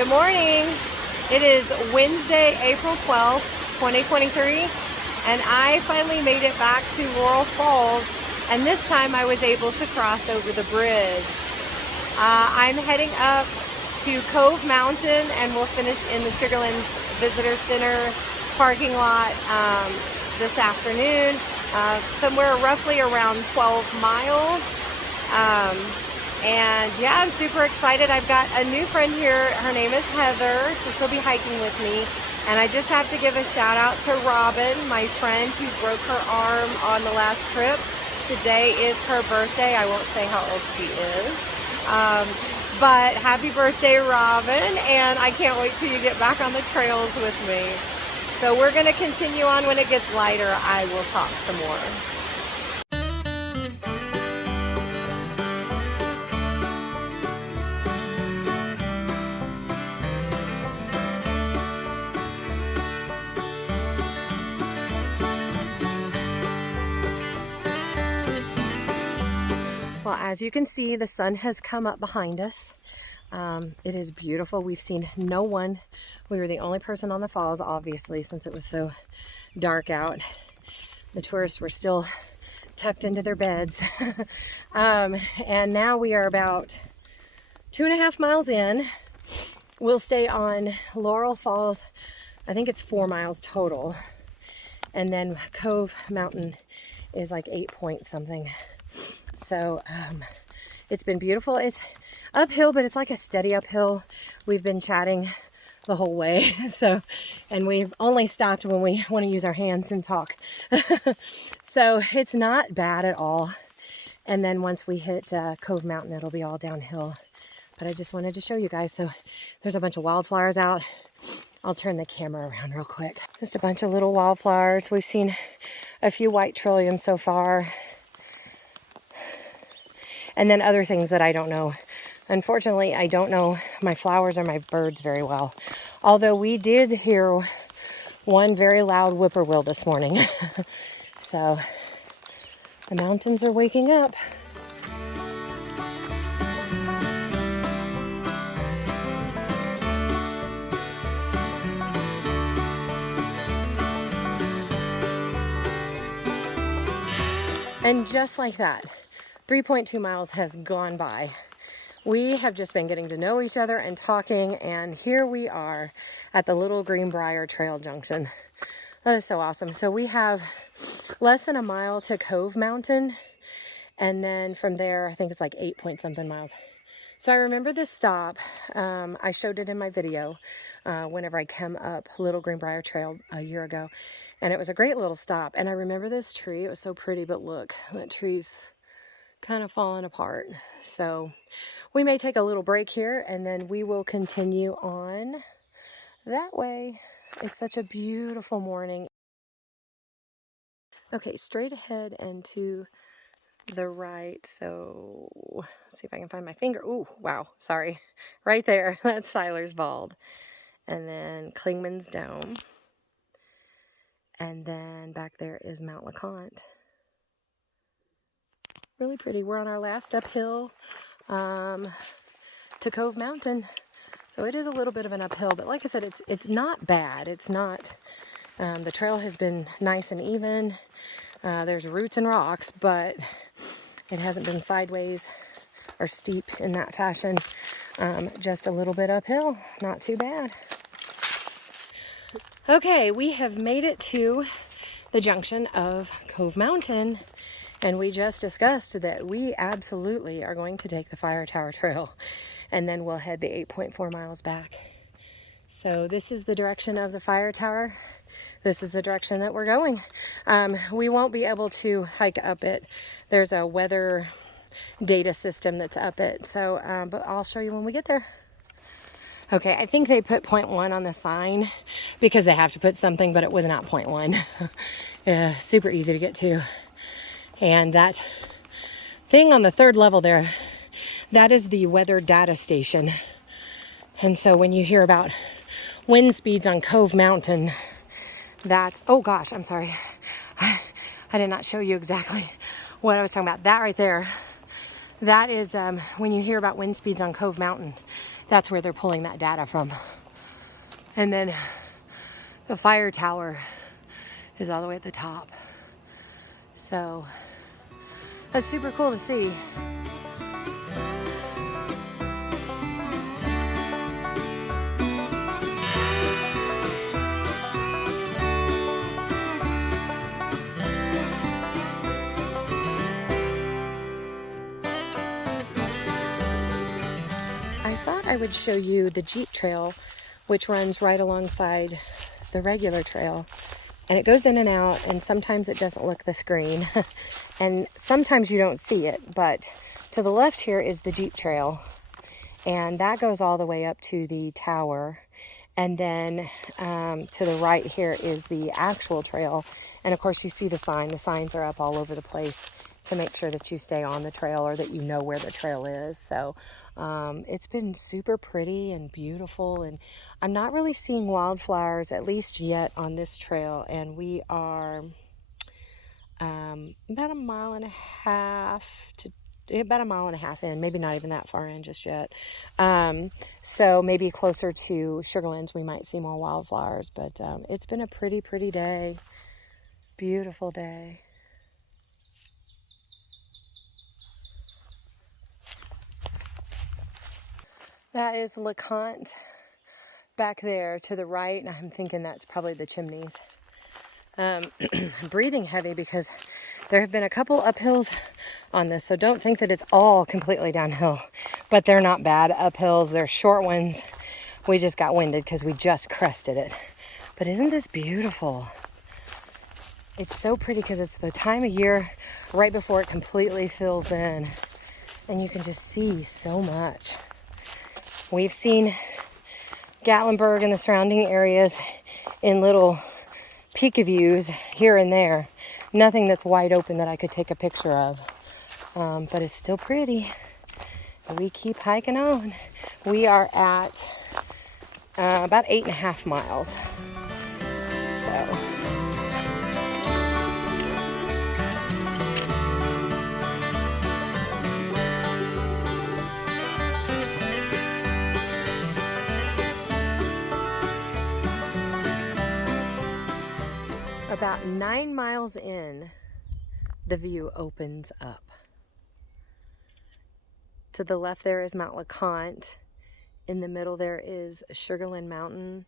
Good morning. It is Wednesday, April 12th, 2023, and I finally made it back to Laurel Falls, and this time I was able to cross over the bridge. I'm heading up to Cove Mountain, and we'll finish in the Sugarlands Visitor Center parking lot this afternoon, somewhere roughly around 12 miles. And yeah, I'm super excited. I've got a new friend here. Her name is Heather, so she'll be hiking with me. And I just have to give a shout out to Robin, my friend who broke her arm on the last trip. Today is her birthday. I won't say how old she is. But happy birthday, Robin. And I can't wait till you get back on the trails with me. So we're going to continue on. When it gets lighter, I will talk some more. Well, as you can see, the sun has come up behind us. It is beautiful. We've seen no one. We were the only person on the falls, obviously, since it was so dark out. The tourists were still tucked into their beds. And now we are about 2.5 miles in. We'll stay on Laurel Falls. I think it's 4 miles total. And then Cove Mountain is like 8 point something. So it's been beautiful. It's uphill, but it's like a steady uphill. We've been chatting the whole way. So, and we've only stopped when we want to use our hands and talk. So it's not bad at all. And then once we hit Cove Mountain, it'll be all downhill. But I just wanted to show you guys. So there's a bunch of wildflowers out. I'll turn the camera around real quick. Just a bunch of little wildflowers. We've seen a few white trilliums so far. And then other things that I don't know. Unfortunately, I don't know my flowers or my birds very well. Although we did hear one very loud whippoorwill this morning. So the mountains are waking up. And just like that, 3.2 miles has gone by. We have just been getting to know each other and talking, and here we are at the Little Greenbrier Trail Junction. That is so awesome. So we have less than a mile to Cove Mountain, and then from there, I think it's like 8 point something miles. So I remember this stop. I showed it in my video whenever I came up Little Greenbrier Trail a year ago, and it was a great little stop. And I remember this tree. It was so pretty, but look, that tree's kind of falling apart. So we may take a little break here, and then we will continue on that way. It's such a beautiful morning. Okay, straight ahead and to the right. So let's see if I can find my finger. Ooh, wow, sorry. Right there, that's Seiler's Bald. And then Clingman's Dome. And then back there is Mount LeConte. Really pretty. We're on our last uphill to Cove Mountain. So it is a little bit of an uphill, but like I said, it's not bad. It's not, the trail has been nice and even. There's roots and rocks, but it hasn't been sideways or steep in that fashion. Just a little bit uphill, not too bad. Okay, we have made it to the junction of Cove Mountain. And we just discussed that we absolutely are going to take the Fire Tower Trail, and then we'll head the 8.4 miles back. So this is the direction of the Fire Tower. This is the direction that we're going. We won't be able to hike up it. There's a weather data system that's up it. So, but I'll show you when we get there. Okay, I think they put 0.1 on the sign because they have to put something, but it was not 0.1. Yeah, super easy to get to. And that thing on the 3rd level there, that is the weather data station. And so when you hear about wind speeds on Cove Mountain, that's, oh gosh, I'm sorry. I did not show you exactly what I was talking about. That right there, that is when you hear about wind speeds on Cove Mountain, That's where they're pulling that data from. And then the fire tower is all the way at the top. So that's super cool to see. I thought I would show you the Jeep trail, which runs right alongside the regular trail. And it goes in and out, and sometimes it doesn't look this green. And sometimes you don't see it, but to the left here is the Jeep trail. And that goes all the way up to the tower. And then to the right here is the actual trail. And of course you see the sign. The signs are up all over the place to make sure that you stay on the trail or that you know where the trail is. So it's been super pretty and beautiful, and I'm not really seeing wildflowers, at least yet, on this trail. And we are about a mile and a half in, maybe not even that far in just yet. So maybe closer to Sugarlands we might see more wildflowers, but it's been a pretty day. Beautiful day. That is LeConte back there to the right, and I'm thinking that's probably the Chimneys. Breathing heavy because there have been a couple uphills on this, so don't think that it's all completely downhill, but they're not bad uphills. They're short ones. We just got winded because we just crested it. But isn't this beautiful? It's so pretty because it's the time of year right before it completely fills in, and you can just see so much. We've seen Gatlinburg and the surrounding areas in little peak views here and there. Nothing that's wide open that I could take a picture of. But it's still pretty. We keep hiking on. We are at about 8.5 miles. So. About 9 miles in, the view opens up. To the left there is Mount LeConte. In the middle there is Sugarland Mountain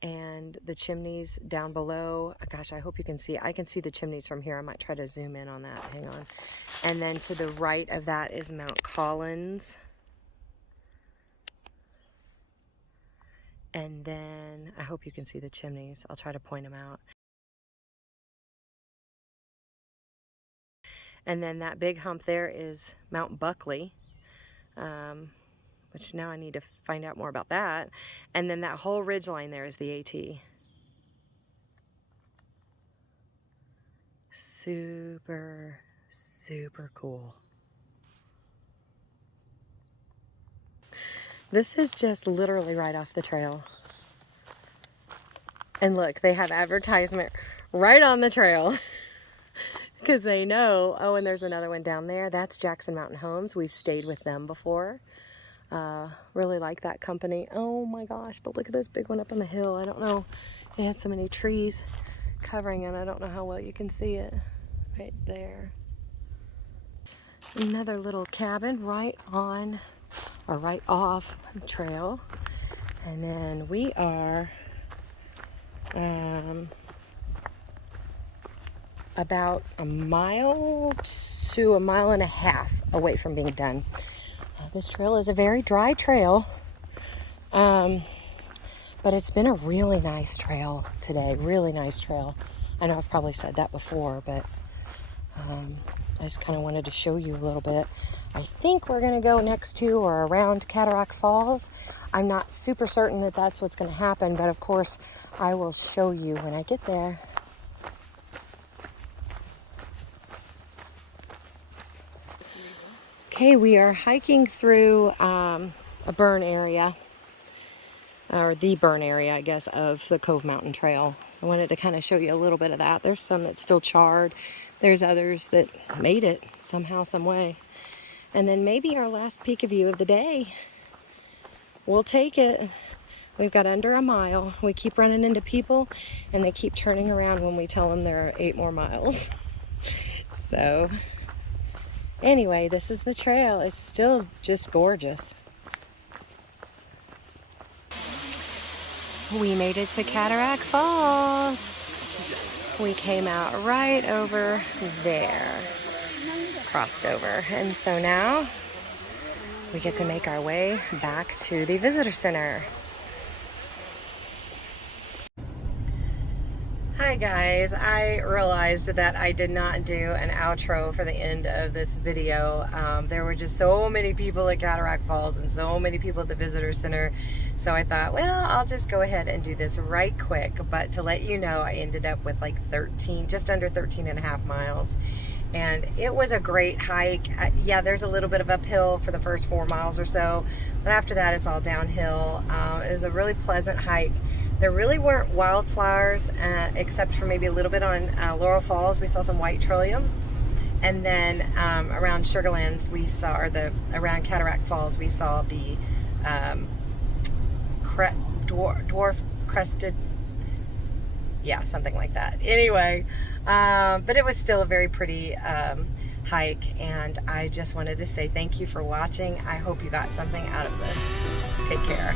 and the Chimneys down below. Gosh, I hope you can see. I can see the Chimneys from here. I might try to zoom in on that. Hang on. And then to the right of that is Mount Collins. And then I hope you can see the Chimneys. I'll try to point them out. And then that big hump there is Mount Buckley, which now I need to find out more about that. And then that whole ridge line there is the AT. Super, super cool. This is just literally right off the trail. And look, they have advertisement right on the trail. Because they know, oh, and there's another one down there. That's Jackson Mountain Homes. We've stayed with them before. Really like that company. Oh my gosh, but look at this big one up on the hill. I don't know. It has so many trees covering it. I don't know how well you can see it right there. Another little cabin right on, or right off the trail. And then we are about a mile to a mile and a half away from being done. This trail is a very dry trail, but it's been a really nice trail today. Really nice trail. I know I've probably said that before, but I just kind of wanted to show you a little bit. I think we're going to go next to or around Cataract Falls. I'm not super certain that that's what's going to happen, but of course I will show you when I get there. Okay, we are hiking through a burn area, or the burn area, I guess, of the Cove Mountain Trail. So I wanted to kind of show you a little bit of that. There's some that's still charred. There's others that made it somehow, some way. And then maybe our last peak view of the day. we'll take it. We've got under a mile. We keep running into people and they keep turning around when we tell them there are 8 more miles. So anyway, this is the trail. It's still just gorgeous. We made it to Cataract Falls. We came out right over there, crossed over, and so now we get to make our way back to the visitor center. Hi guys, I realized that I did not do an outro for the end of this video. There were just so many people at Cataract Falls and so many people at the visitor center, so I thought, well, I'll just go ahead and do this right quick. But to let you know, I ended up with like just under 13 and a half miles, and it was a great hike. Yeah, there's a little bit of uphill for the first 4 miles or so, but after that it's all downhill. It was a really pleasant hike. There really weren't wildflowers except for maybe a little bit on Laurel Falls. We saw some white trillium, and then around Sugarlands we saw, or around Cataract Falls we saw the dwarf crested, yeah, something like that. Anyway, but it was still a very pretty hike, and I just wanted to say thank you for watching. I hope you got something out of this. Take care.